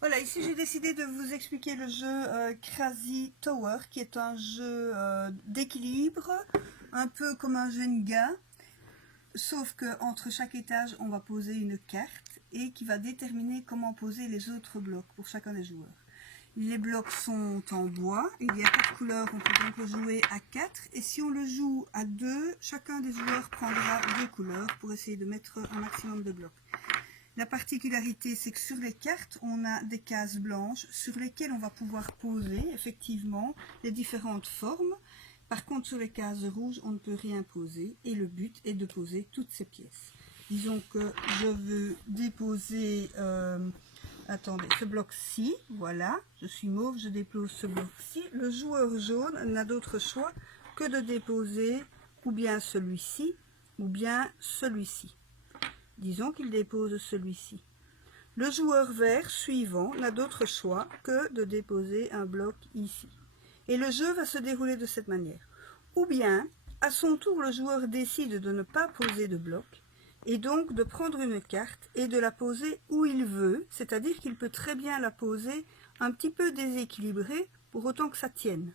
Voilà, ici j'ai décidé de vous expliquer le jeu Crazy Tower, qui est un jeu d'équilibre, un peu comme un Jenga, sauf qu'entre chaque étage on va poser une carte et qui va déterminer comment poser les autres blocs pour chacun des joueurs. Les blocs sont en bois, il y a 4 couleurs, on peut donc le jouer à 4, et si on le joue à 2, chacun des joueurs prendra 2 couleurs pour essayer de mettre un maximum de blocs. La particularité, c'est que sur les cartes, on a des cases blanches sur lesquelles on va pouvoir poser effectivement les différentes formes. Par contre, sur les cases rouges, on ne peut rien poser et le but est de poser toutes ces pièces. Disons que je veux déposer, attendez, ce bloc-ci, voilà, je suis mauve, je dépose ce bloc-ci. Le joueur jaune n'a d'autre choix que de déposer ou bien celui-ci ou bien celui-ci. Disons qu'il dépose celui-ci. Le joueur vert suivant n'a d'autre choix que de déposer un bloc ici. Et le jeu va se dérouler de cette manière. Ou bien, à son tour, le joueur décide de ne pas poser de bloc et donc de prendre une carte et de la poser où il veut, c'est-à-dire qu'il peut très bien la poser un petit peu déséquilibrée pour autant que ça tienne.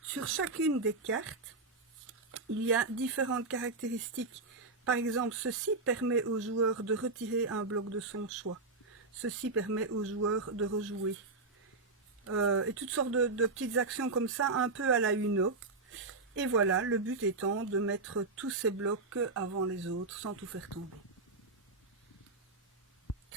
Sur chacune des cartes, il y a différentes caractéristiques. Par exemple, ceci permet au joueur de retirer un bloc de son choix. Ceci permet au joueur de rejouer. Et toutes sortes de petites actions comme ça, un peu à la Uno. Et voilà, le but étant de mettre tous ces blocs avant les autres sans tout faire tomber.